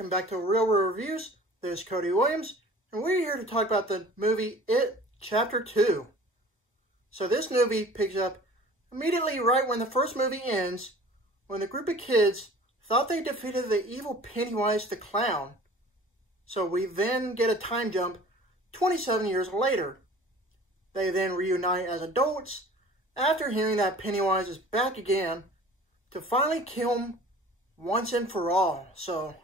welcome back to Real Reviews. This is Cody Williams, and we're here to talk about the movie It Chapter 2. So this movie picks up immediately right when the first movie ends, when the group of kids thought they defeated the evil Pennywise the Clown. So we then get a time jump 27 years later. They then reunite as adults after hearing that Pennywise is back again to finally kill him once and for all. So,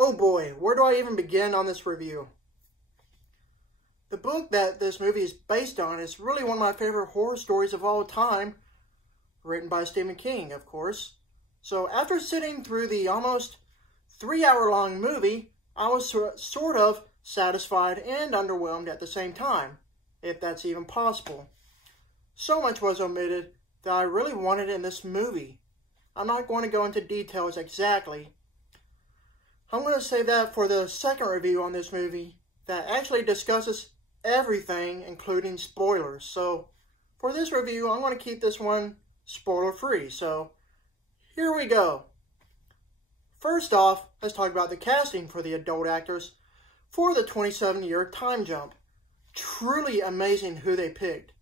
oh boy, where do I even begin on this review? The book that this movie is based on is really one of my favorite horror stories of all time, written by Stephen King, of course. So after sitting through the almost 3-hour-long movie, I was sort of satisfied and underwhelmed at the same time, if that's even possible. So much was omitted that I really wanted in this movie. I'm not going to go into details exactly. I'm going to save that for the second review on this movie that actually discusses everything, including spoilers. So, for this review, I'm going to keep this one spoiler-free. So, here we go. First off, let's talk about the casting for the adult actors for the 27-year time jump. Truly amazing who they picked.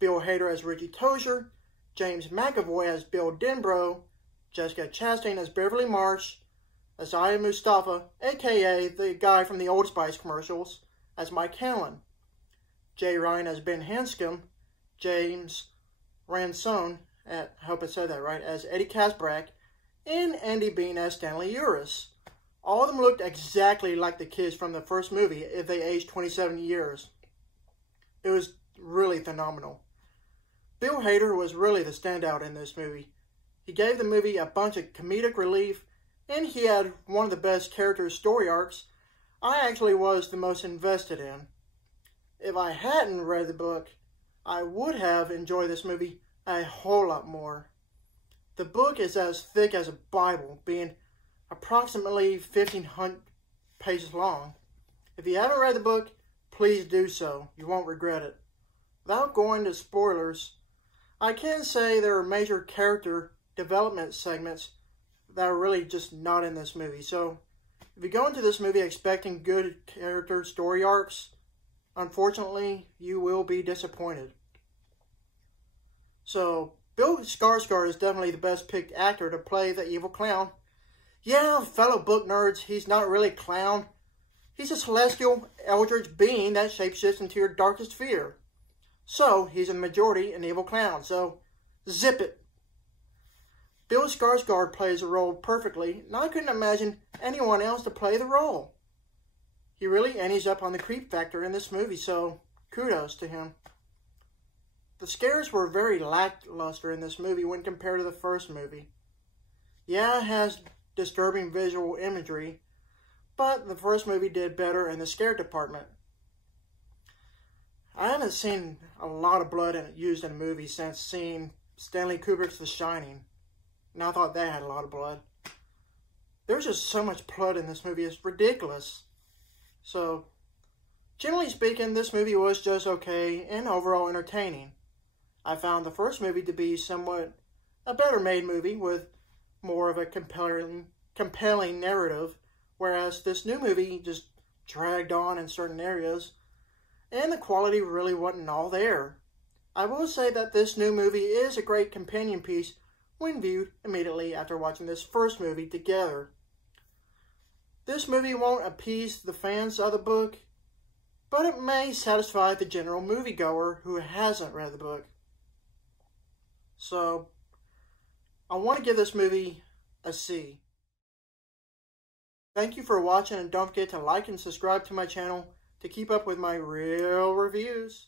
Bill Hader as Richie Tozier, James McAvoy as Bill Denbrough, Jessica Chastain as Beverly Marsh, Isaiah Mustafa, a.k.a. the guy from the Old Spice commercials, as Mike Hanlon, Jay Ryan as Ben Hanscom, James Ransone, I hope I said that right, as Eddie Casbrack, and Andy Bean as Stanley Uris. All of them looked exactly like the kids from the first movie if they aged 27 years. It was really phenomenal. Bill Hader was really the standout in this movie. He gave the movie a bunch of comedic relief, and he had one of the best character story arcs I actually was the most invested in. If I hadn't read the book, I would have enjoyed this movie a whole lot more. The book is as thick as a Bible, being approximately 1,500 pages long. If you haven't read the book, please do so. You won't regret it. Without going to spoilers, I can say there are major character development segments that are really just not in this movie. So, if you go into this movie expecting good character story arcs, unfortunately, you will be disappointed. So, Bill Skarsgård is definitely the best picked actor to play the evil clown. Yeah, fellow book nerds, he's not really a clown. He's a celestial eldritch being that shapeshifts into your darkest fear. So, he's a majority an evil clown, so zip it. Bill Skarsgård plays the role perfectly, and I couldn't imagine anyone else to play the role. He really ends up on the creep factor in this movie, so kudos to him. The scares were very lackluster in this movie when compared to the first movie. Yeah, it has disturbing visual imagery, but the first movie did better in the scare department. I haven't seen a lot of blood used in a movie since seeing Stanley Kubrick's The Shining. And I thought that had a lot of blood. There's just so much blood in this movie, it's ridiculous. So, generally speaking, this movie was just okay and overall entertaining. I found the first movie to be somewhat a better made movie with more of a compelling narrative, whereas this new movie just dragged on in certain areas, and the quality really wasn't all there. I will say that this new movie is a great companion piece when viewed immediately after watching this first movie together. This movie won't appease the fans of the book, but it may satisfy the general moviegoer who hasn't read the book. So, I want to give this movie a C. Thank you for watching, and don't forget to like and subscribe to my channel to keep up with my real reviews.